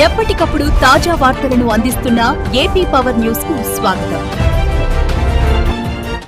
ఎప్పటికప్పుడు తాజా వార్తలను అందిస్తున్న ఏపీ పవర్ న్యూస్ కు స్వాగతం.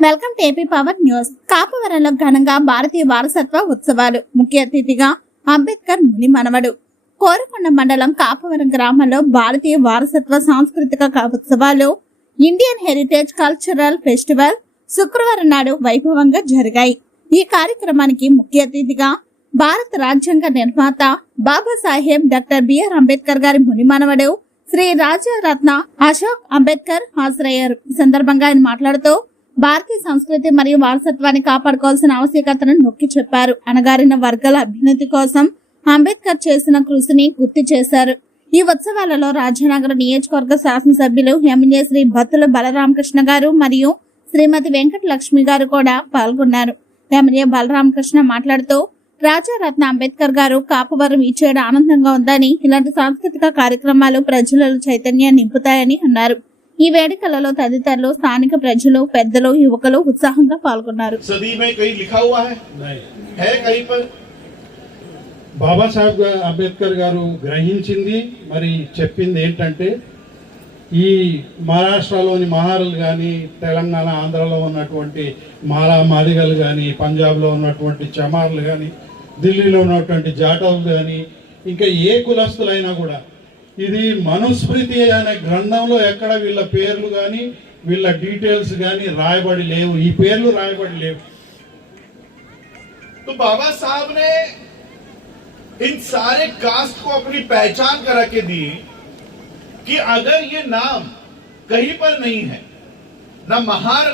Welcome to AP power news. కాపవరంలో ఘనంగా భారతీయ వారసత్వ ఉత్సవాలు. ముఖ్య అతిథిగా అంబేద్కర్ ముని మనవడు. కోరుకొండ మండలం కాపవరం గ్రామంలో భారతీయ వారసత్వ సాంస్కృతిక ఉత్సవాలు ఇండియన్ హెరిటేజ్ కల్చరల్ ఫెస్టివల్ శుక్రవారం నాడు వైభవంగా జరిగాయి. ఈ కార్యక్రమానికి ముఖ్య అతిథిగా భారత రాజ్యాంగ నిర్మాత బాబాసాహెబ్ డాక్టర్ బిఆర్ అంబేద్కర్ గారి ముని మనవడు శ్రీ రాజరత్న అశోక్ అంబేద్కర్ హాజరయ్యారు. ఈ సందర్భంగా ఆయన మాట్లాడుతూ భారతీయ సంస్కృతి మరియు వారసత్వాన్ని కాపాడుకోవాల్సిన ఆవశ్యకతను నొక్కి చెప్పారు. అణగారిన వర్గాల అభ్యున్నతి కోసం అంబేద్కర్ చేసిన కృషిని గుర్తు చేశారు. ఈ ఉత్సవాలలో రాజనగర నియోజకవర్గ శాసనసభ్యులు ఎమ్మెల్యే శ్రీ బత్తుల బలరామకృష్ణ గారు మరియు శ్రీమతి వెంకట లక్ష్మి గారు కూడా పాల్గొన్నారు. ఎమ్మెల్యే బలరామకృష్ణ మాట్లాడుతూ రాజారత్న అంబేద్కర్ గారు కాపవరం ఇచ్చేయడం ఆనందంగా ఉందని, ఇలాంటి సాంస్కృతిక కార్యక్రమాలు ప్రజలలో చైతన్యాన్ని నింపుతాయని అన్నారు. ఈ వేడుకలలో తదితరులు, స్థానిక ప్రజలు, పెద్దలు, యువకులు ఉత్సాహంగా పాల్గొన్నారు. బాబాసాహెబ్ అంబేద్కర్ గారు గ్రహించింది మరి చెప్పింది ఏంటంటే, ఈ మహారాష్ట్రలోని మహారులు కానీ, తెలంగాణ ఆంధ్రలో ఉన్నటువంటి మాదిగలు కానీ, పంజాబ్లో ఉన్నటువంటి చమార్లు కానీ, ఢిల్లీలో ఉన్నటువంటి జాటవులు కానీ, ఇంకా ఏ కులస్తులైనా కూడా ఇది మనుస్మృతి అనే గ్రంథంలో ఎక్కడ వీళ్ళ పేర్లు కానీ వీళ్ళ డీటెయిల్స్ కానీ రాయబడి లేవు. ఈ పేర్లు రాయబడి లేవు. तो बाबा साहब ने इन सारे कास्ट को अपनी पहचान करा के दी कि अगर ये नाम कहीं पर नहीं है, ना महार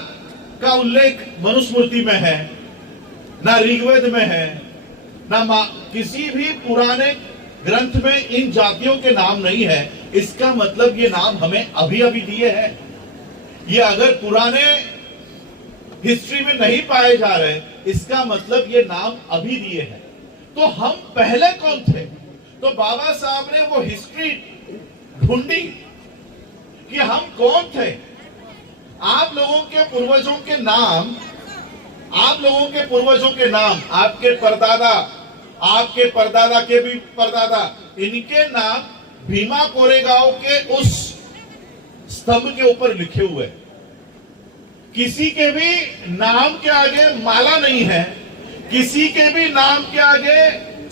का उल्लेख मनुस्मृति में है, ना ऋग्वेद में है, ना किसी भी पुराने ग्रंथ में इन जातियों के नाम नहीं है, इसका मतलब ये नाम हमें अभी अभी दिए हैं. ये अगर पुराने हिस्ट्री में नहीं पाए जा रहे, इसका मतलब ये नाम अभी दिए हैं. तो हम पहले कौन थे? तो बाबा साहब ने वो हिस्ट्री ढूंढी कि हम कौन थे. आप लोगों के पूर्वजों के नाम, आपके परदादा, आपके परदादा के भी परदादा, इनके नाम भीमा कोरेगांव के उस स्तंभ के ऊपर लिखे हुए. किसी के भी नाम के आगे माला नहीं है, किसी के भी नाम के आगे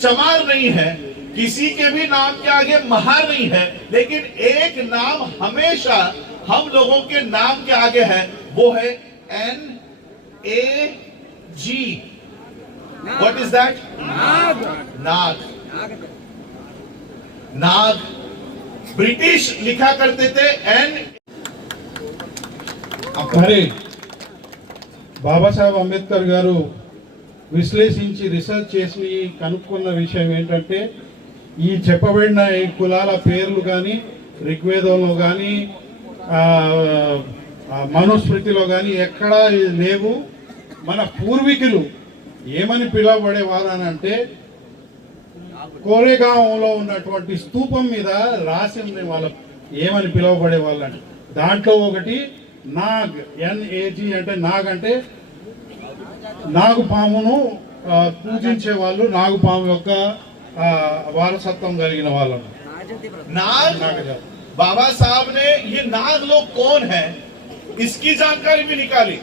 चमार नहीं है, किसी के भी नाम के आगे महार नहीं है, लेकिन एक नाम हमेशा हम लोगों के नाम के आगे है, वो है NAG. What is that? Nag. British लिखा करते थे N. మరి బాబాసాహెబ్ అంబేద్కర్ గారు విశ్లేషించి రీసెర్చ్ చేసి కనుక్కున్న విషయం ఏంటంటే, ఈ చెప్పబడిన ఈ కులాల పేర్లు కానీ ఋగ్వేదంలో కానీ మనుస్మృతిలో కానీ ఎక్కడా లేవు. మన పూర్వీకులు ఏమని పిలువబడేవారు అని అంటే, కోరేగాంలో ఉన్నటువంటి స్తూపం మీద రాసింది వాళ్ళ ఏమని పిలువబడే వాళ్ళని. దాంట్లో ఒకటి నాగ్, NAG అంటే నాగ్ అంటే నాగుపామును పూజించే వాళ్ళు, నాగుపాము యొక్క వారసత్వం కలిగిన వాళ్ళను नाग. बाबा साहब ने ये नाग लोग कौन है इसकी जानकारी भी निकाली.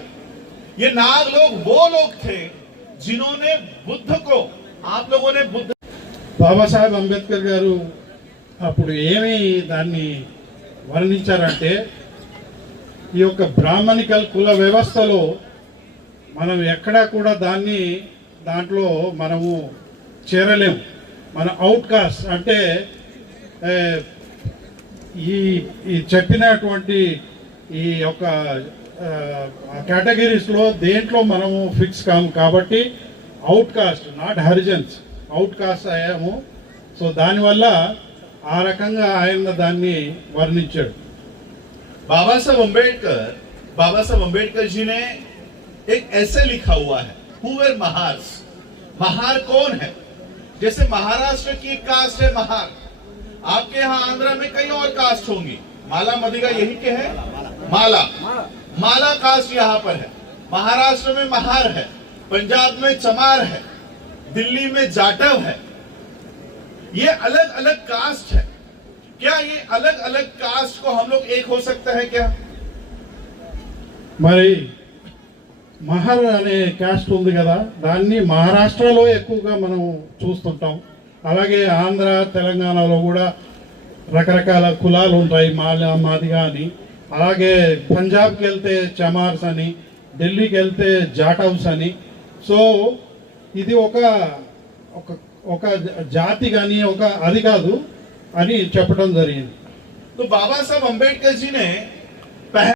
ये नाग लोग वो लोग थे जिन्होंने बुद्ध को, आप लोगों ने बुद्ध. బాబాసాహెబ్ అంబేద్కర్ గారు అప్పుడు ఏమి దాన్ని వర్ణించారంటే, ఈ యొక్క బ్రాహ్మణికల్ కుల వ్యవస్థలో మనం ఎక్కడా కూడా దాంట్లో మనము చేరలేము. మన అవుట్ కాస్ట్ అంటే ఈ చెప్పినటువంటి ఈ యొక్క కేటగిరీస్లో దేంట్లో మనము ఫిక్స్ కాము. కాబట్టి out cost, not Harijans, out cost అయ్యాము. సో దానివల్ల ఆ రకంగా ఆయన దాన్ని వర్ణించాడు. बाबा साहब अंबेडकर जी ने एक ऐसे लिखा हुआ है, हु वर महार्स. महार कौन है? जैसे महाराष्ट्र की कास्ट है महार, आपके यहाँ आंध्र में कई और कास्ट होंगी. माला मदिगा यही के है, माला कास्ट यहाँ पर है. महाराष्ट्र में महार है, पंजाब में चमार है, दिल्ली में जाटव है. ये अलग अलग कास्ट है. क्या ये अलग अलग कास्ट को हम लोग एक हो सकता है क्या? మరి మహర్ అనే క్యాస్ట్ ఉంది కదా, దాన్ని మహారాష్ట్రలో ఎక్కువగా మనం చూస్తుంటాం. అలాగే ఆంధ్ర తెలంగాణలో కూడా రకరకాల కులాలు ఉంటాయి, మాదిగా అని. అలాగే పంజాబ్కి వెళ్తే చమార్స్ అని, ఢిల్లీకి వెళ్తే జాటవ్స్ అని. సో ఇది ఒక ఒక ఒక జాతి కానీ ఒక అది కాదు అని చెప్పడం జరిగింది. तो बाबा साहब अंबेडकर जी ने